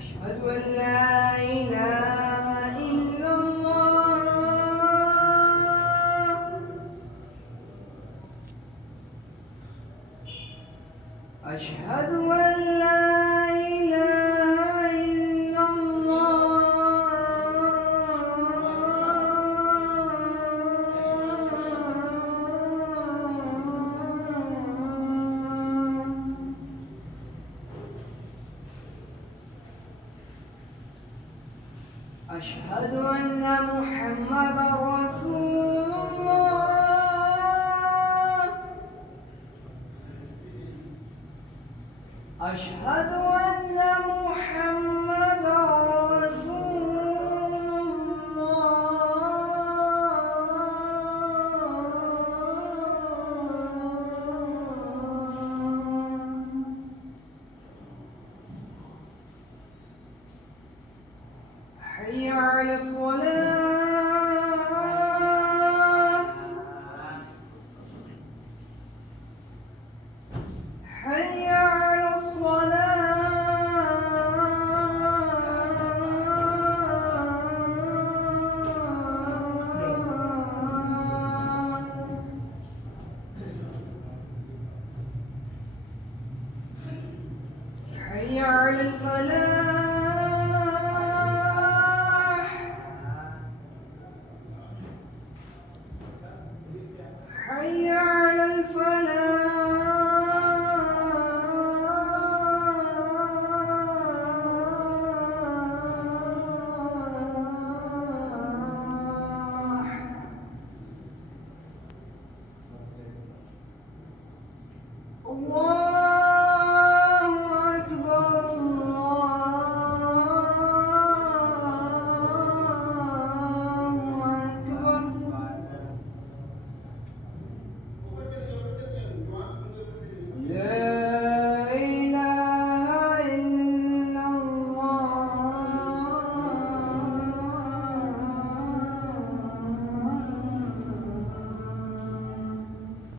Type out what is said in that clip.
أشهد أن لا إله إلا الله. أشهد أن لا إله إلا أشهد أن محمدًا رسول الله. أشهد أن محمدًا رسول الله. حي على الصلاة. حي على الصلاة. حي على الفلاح. حي على الفلاح. الله أكبر. الله أكبر. لا